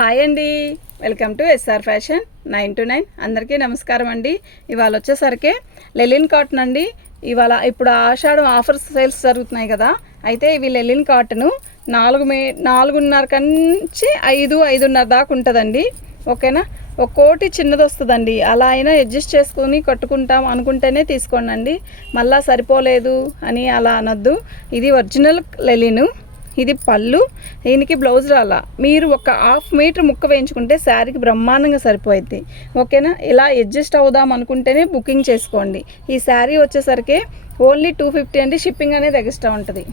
Hi అండి, welcome to SR fashion 929. అందరికీ నమస్కారం అండి. ఇవాళ వచ్చేసరికి లెలిన్ కాటన్ అండి. ఇప్పుడు ఆషాఢం ఆఫర్స్ సేల్స్ జరుగుతున్నాయి కదా. అయితే ఇవి లెలిన్ కాటను 4:30 నుంచి 5:30 దాకా ఉంటుందండి. ఓకేనా. ఒక కోటి చిన్నది వస్తుందండి. అలా అయినా అడ్జస్ట్ చేసుకొని కట్టుకుంటాం అనుకుంటేనే తీసుకోండి. మళ్ళీ సరిపోలేదు అని అలా అనొద్దు. ఇది ఒరిజినల్ లెలిన్. ఇది పళ్ళు, దీనికి బ్లౌజ్ రాలా. మీరు ఒక 1/2 మీటర్ ముక్క వేయించుకుంటే శారీకి బ్రహ్మాండంగా సరిపోద్ది. ఓకేనా. ఇలా అడ్జస్ట్ అవుదాం అనుకుంటేనే బుకింగ్ చేసుకోండి. ఈ శారీ వచ్చేసరికి ఓన్లీ 250 అండి. షిప్పింగ్ అనేది ఎక్స్ట్రా ఉంటుంది.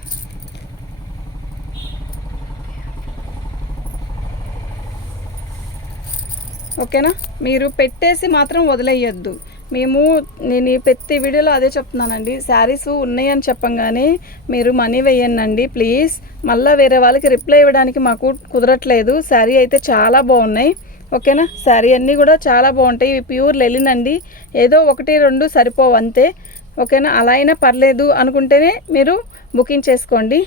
ఓకేనా. మీరు పెట్టేసి మాత్రం వదిలేయద్దు. నేను ప్రతి వీడియోలో అదే చెప్తున్నానండి. శారీస్ ఉన్నాయని చెప్పంగానే మీరు మనీ వేయండి ప్లీజ్. మళ్ళీ వేరే వాళ్ళకి రిప్లై ఇవ్వడానికి మాకు కుదరట్లేదు. శారీ అయితే చాలా బాగున్నాయి. ఓకేనా. శారీ అన్నీ కూడా చాలా బాగుంటాయి. ఇవి ప్యూర్ లెలిన్ అండి. ఏదో 1-2 సరిపోవు అంతే. ఓకేనా. అలా అయినా పర్లేదు అనుకుంటేనే మీరు బుకింగ్ చేసుకోండి.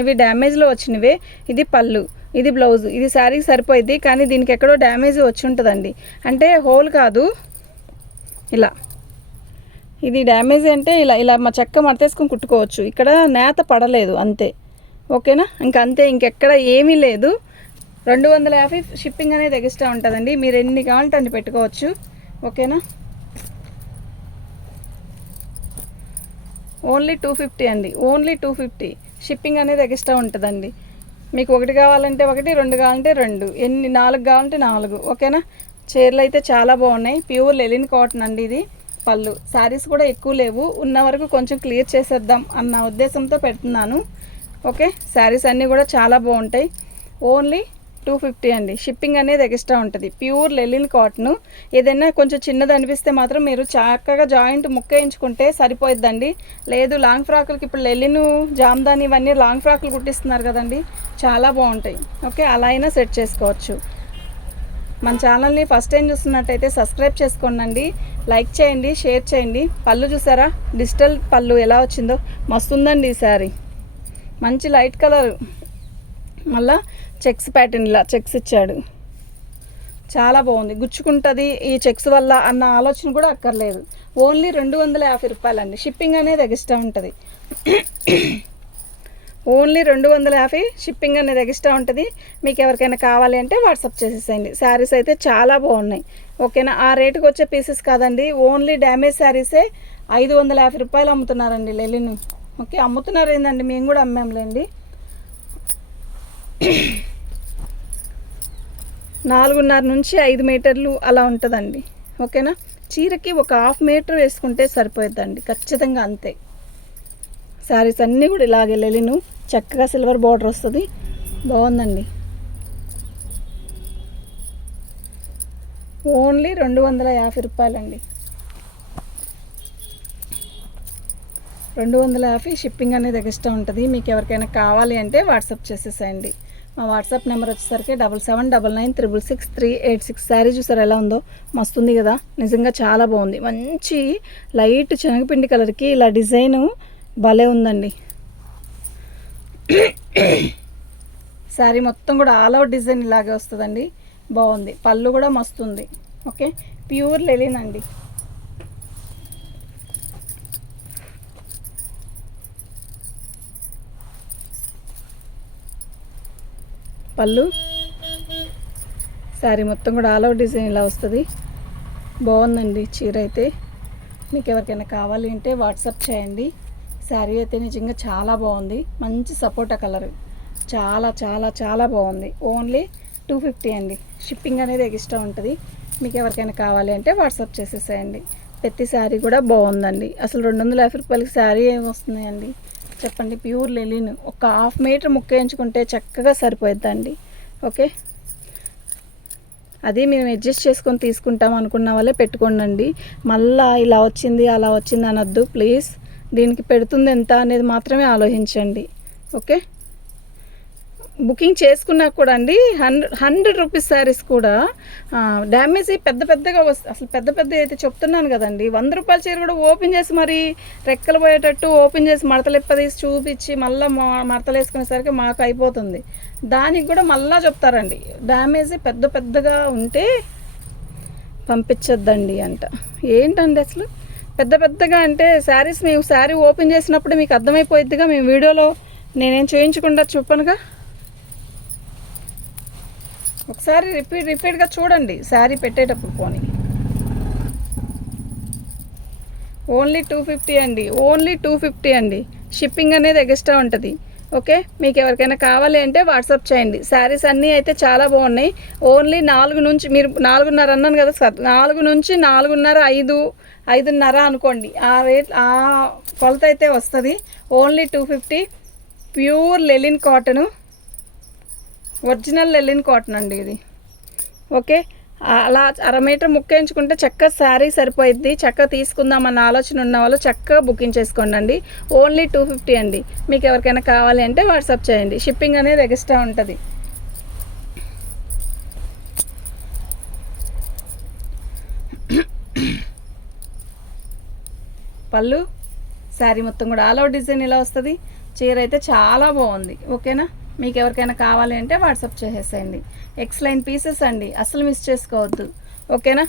ఇవి డ్యామేజ్లో వచ్చినవే. ఇది పళ్ళు, ఇది బ్లౌజ్. ఇది శారీకి సరిపోయింది, కానీ దీనికి ఎక్కడో డ్యామేజ్ వచ్చి ఉంటుందండి. అంటే హోల్ కాదు, ఇలా. ఇది డ్యామేజ్ అంటే ఇలా మా చెక్క మడతేసుకొని కుట్టుకోవచ్చు. ఇక్కడ నేత పడలేదు అంతే. ఓకేనా. అంతే, ఇంకెక్కడ ఏమీ లేదు. 250 షిప్పింగ్ అనేది ఎక్స్ట్రా ఉంటుందండి. మీరు ఎన్ని కావాలంటే అన్ని పెట్టుకోవచ్చు. ఓకేనా. ఓన్లీ 250 అండి. ఓన్లీ 250 షిప్పింగ్ అనేది ఎక్స్ట్రా ఉంటుందండి. మీకు 1 కావాలంటే 1, 2 కావాలంటే 2, 4 కావాలంటే 4. ఓకేనా. చీరలు అయితే చాలా బాగున్నాయి. ప్యూర్ లెలిన్ కాటన్ అండి. ఇది పళ్ళు. శారీస్ కూడా ఎక్కువ లేవు, ఉన్న వరకు కొంచెం క్లియర్ చేసేద్దాం అన్న ఉద్దేశంతో పెడుతున్నాను. ఓకే. శారీస్ అన్నీ కూడా చాలా బాగుంటాయి. ఓన్లీ 250 అండి. షిప్పింగ్ అనేది ఎక్స్ట్రా ఉంటుంది. Pure లెలిన్ cotton. ఏదైనా కొంచెం చిన్నది అనిపిస్తే మాత్రం మీరు చక్కగా జాయింట్ ముక్కేయించుకుంటే సరిపోయిద్దండి. లేదు లాంగ్ ఫ్రాకులకి, ఇప్పుడు లెలిన్ జామ్దాని ఇవన్నీ లాంగ్ ఫ్రాకులు కుట్టిస్తున్నారు కదండి, చాలా బాగుంటాయి. ఓకే. అలా అయినా సెట్ చేసుకోవచ్చు. మన ఛానల్ని ఫస్ట్ టైం చూస్తున్నట్టయితే సబ్స్క్రైబ్ చేసుకోండి, లైక్ చేయండి, షేర్ చేయండి. పళ్ళు చూసారా, డిజిటల్ పళ్ళు ఎలా వచ్చిందో, మస్తు ఉందండి ఈ శారీ. మంచి లైట్ కలర్, మళ్ళా చెక్స్ ప్యాటర్న్, ఇలా చెక్స్ ఇచ్చాడు. చాలా బాగుంది. గుచ్చుకుంటుంది ఈ చెక్స్ వల్ల అన్న ఆలోచన కూడా అక్కర్లేదు. ఓన్లీ 250 రూపాయలండి. షిప్పింగ్ అనేది ఎక్స్ట్రా ఉంటుంది. ఓన్లీ 250 షిప్పింగ్ అనేది ఎక్స్ట్రా ఉంటుంది. మీకు ఎవరికైనా కావాలి అంటే వాట్సాప్ చేసేసేయండి. శారీస్ అయితే చాలా బాగున్నాయి. ఓకేనా. ఆ రేటుకి వచ్చే పీసెస్ కాదండి. ఓన్లీ డ్యామేజ్ శారీసే 550 రూపాయలు అమ్ముతున్నారండి లెలిన్. ఓకే. అమ్ముతున్నారు ఏందండి, మేము కూడా అమ్మాంలేండి. 4:30 నుంచి 5 మీటర్లు అలా ఉంటుందండి. ఓకేనా. చీరకి ఒక 1/2 మీటర్ వేసుకుంటే సరిపోతుందండి ఖచ్చితంగా, అంతే. శారీస్ అన్నీ కూడా ఇలాగే లెలిను, చక్కగా సిల్వర్ బార్డర్ వస్తుంది. బాగుందండి. ఓన్లీ 250 రూపాయలండి. 250 షిప్పింగ్ అనేది ఎక్స్ట్రా ఉంటుంది. మీకు ఎవరికైనా కావాలి అంటే వాట్సాప్ చేసేసేయండి. మా వాట్సాప్ నెంబర్ వచ్చేసరికి 7799666386. శారీ చూసారు ఎలా ఉందో, మస్తుంది కదా. నిజంగా చాలా బాగుంది. మంచి లైట్ శనగపిండి కలర్కి ఇలా డిజైను భలే ఉందండి. శారీ మొత్తం కూడా ఆల్ అవుట్ డిజైన్ ఇలాగే వస్తుందండి. బాగుంది. పళ్ళు కూడా మస్తుంది. ఓకే. ప్యూర్ లెలిన్ అండి. పళ్ళు, శారీ మొత్తం కూడా ఆల్ అవుట్ డిజైన్ ఇలా వస్తుంది. బాగుందండి చీర అయితే. మీకు ఎవరికైనా కావాలి అంటే వాట్సాప్ చేయండి. శారీ అయితే నిజంగా చాలా బాగుంది. మంచి సపోటా కలర్, చాలా చాలా చాలా బాగుంది. ఓన్లీ 250 అండి. షిప్పింగ్ అనేది ఎక్స్ట్రా ఉంటుంది. మీకు ఎవరికైనా కావాలి అంటే వాట్సాప్ చేసేసేయండి. ప్రతి శారీ కూడా బాగుందండి. అసలు 250 రూపాయలకి శారీ ఏమి వస్తున్నాయండి చెప్పండి. ప్యూర్ లెలిన్. ఒక 1/2 మీటర్ ముక్కేయించుకుంటే చక్కగా సరిపోద్దండి. ఓకే. అది మేము అడ్జస్ట్ చేసుకొని తీసుకుంటాం అనుకున్న వాళ్ళే పెట్టుకోండి. మళ్ళీ ఇలా వచ్చింది అలా వచ్చింది అనొద్దు ప్లీజ్. దీనికి పెడుతుంది ఎంత అనేది మాత్రమే ఆలోచించండి. ఓకే. బుకింగ్ చేసుకున్నా కూడా అండి 100 రూపీస్ శారీస్ కూడా డ్యామేజ్ పెద్ద పెద్దగా వస్తాయి. అసలు పెద్ద పెద్ద అయితే చెప్తున్నాను కదండి, 100 రూపాయల చీర కూడా ఓపెన్ చేసి మరి రెక్కలు పోయేటట్టు ఓపెన్ చేసి మడతలిప్పదీసి చూపించి మళ్ళీ మడతలు వేసుకునేసరికి మాకు అయిపోతుంది. దానికి కూడా మళ్ళీ చెప్తారండి డ్యామేజ్ పెద్ద పెద్దగా ఉంటే పంపించొద్దండి అంట. ఏంటండి అసలు పెద్ద పెద్దగా అంటే శారీస్ మేము శారీ ఓపెన్ చేసినప్పుడు మీకు అర్థమైపోయిద్దిగా, మేము వీడియోలో నేనేం చేయించకుండా చెప్పనుగా. ఒకసారి రిపీట్గా చూడండి శారీ పెట్టేటప్పుడు. పోనీ ఓన్లీ 250 అండి, ఓన్లీ 250 అండి. షిప్పింగ్ అనేది ఎక్స్ట్రా ఉంటుంది. ఓకే, మీకు ఎవరికైనా కావాలి అంటే వాట్సాప్ చేయండి. శారీస్ అన్నీ అయితే చాలా బాగున్నాయి. ఓన్లీ 4 నుంచి, మీరు 4:30 అన్నాను కదా సార్, 4 నుంచి 4:30, 5:30 అనుకోండి, ఆ రేట్ ఆ కొలత అయితే వస్తుంది. Only 250. Pure linen cotton, original linen cotton అండి ఇది. ఓకే, అలా 1/2 మీటర్ ముక్కేయించుకుంటే చక్కగా శారీ సరిపోయిద్ది. చక్కగా తీసుకుందామన్న ఆలోచన ఉన్న వాళ్ళు చక్కగా బుకింగ్ చేసుకోండి అండి. ఓన్లీ 250 అండి. మీకు ఎవరికైనా కావాలి అంటే వాట్సాప్ చేయండి. షిప్పింగ్ అనేది ఎక్స్ట్రా ఉంటుంది. పళ్ళు శారీ మొత్తం కూడా ఆల్ ఓవర్ డిజైన్ ఇలా వస్తుంది. చీర అయితే చాలా బాగుంది. ఓకేనా, మీకు ఎవరికైనా కావాలి అంటే వాట్సాప్ చేసేసేయండి. ఎక్స్ లైన్ పీసెస్ అండి, అసలు మిస్ చేసుకోవద్దు. ఓకేనా.